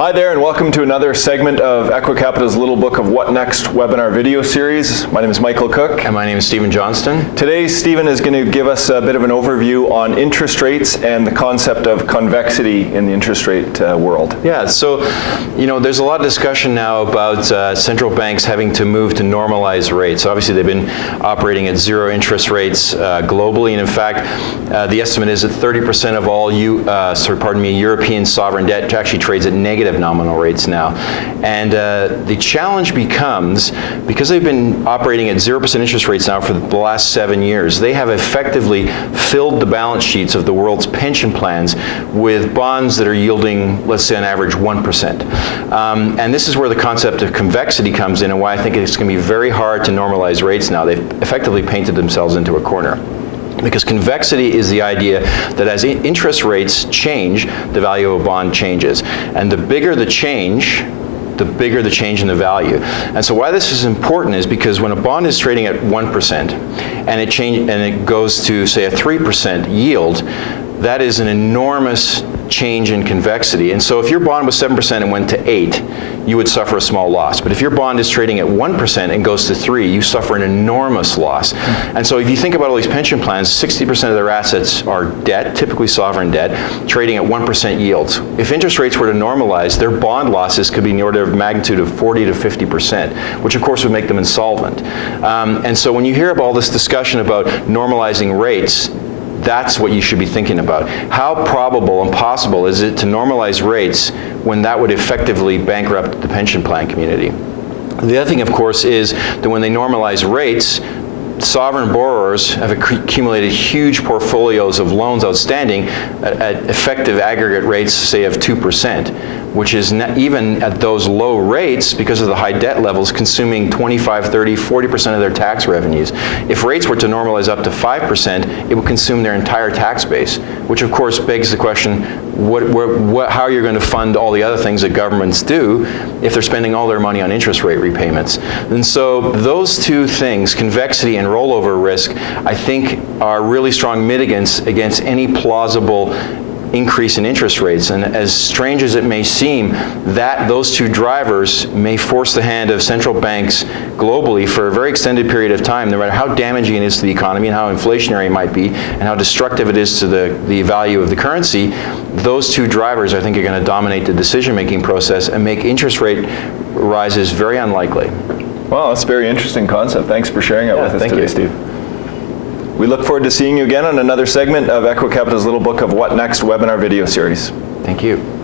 Hi there, and welcome to another segment of Equicapita's Little Book of What Next webinar video series. My name is Michael Cook. And my name is Stephen Johnston. Today, Stephen is going to give us a bit of an overview on interest rates and the concept of convexity in the interest rate world. Yeah, so, there's a lot of discussion now about central banks having to move to normalize rates. Obviously, they've been operating at zero interest rates globally, and in fact, the estimate is that 30% of all European sovereign debt actually trades at negative nominal rates now. And the challenge becomes, because they've been operating at 0% interest rates now for the last 7 years, they have effectively filled the balance sheets of the world's pension plans with bonds that are yielding, let's say on average, 1%. And this is where the concept of convexity comes in, and why I think it's going to be very hard to normalize rates now. They've effectively painted themselves into a corner. Because convexity is the idea that as interest rates change, the value of a bond changes. And the bigger the change in the value. And so why this is important is because when a bond is trading at 1% and it goes to, say, a 3% yield, that is an enormous change in convexity. And so if your bond was 7% and went to 8, you would suffer a small loss. But if your bond is trading at 1% and goes to 3, you suffer an enormous loss. And so if you think about all these pension plans, 60% of their assets are debt, typically sovereign debt, trading at 1% yields. If interest rates were to normalize, their bond losses could be in the order of magnitude of 40 to 50%, which of course would make them insolvent. And so when you hear about all this discussion about normalizing rates, that's what you should be thinking about. How probable and possible is it to normalize rates when that would effectively bankrupt the pension plan community? The other thing, of course, is that when they normalize rates, sovereign borrowers have accumulated huge portfolios of loans outstanding at effective aggregate rates, say, of 2%, which is not, even at those low rates, because of the high debt levels, consuming 25, 30, 40% of their tax revenues. If rates were to normalize up to 5%, it would consume their entire tax base, which of course begs the question, how are you going to fund all the other things that governments do if they're spending all their money on interest rate repayments? And so those two things, convexity and rollover risk, I think are really strong mitigants against any plausible increase in interest rates. And as strange as it may seem, that those two drivers may force the hand of central banks globally for a very extended period of time, no matter how damaging it is to the economy and how inflationary it might be and how destructive it is to the value of the currency. Those two drivers, I think, are going to dominate the decision-making process and make interest rate rises very unlikely. Well, that's a very interesting concept. Thanks for sharing it with us today, Steve. We look forward to seeing you again on another segment of Equicapita's Little Book of What Next webinar video series. Thank you.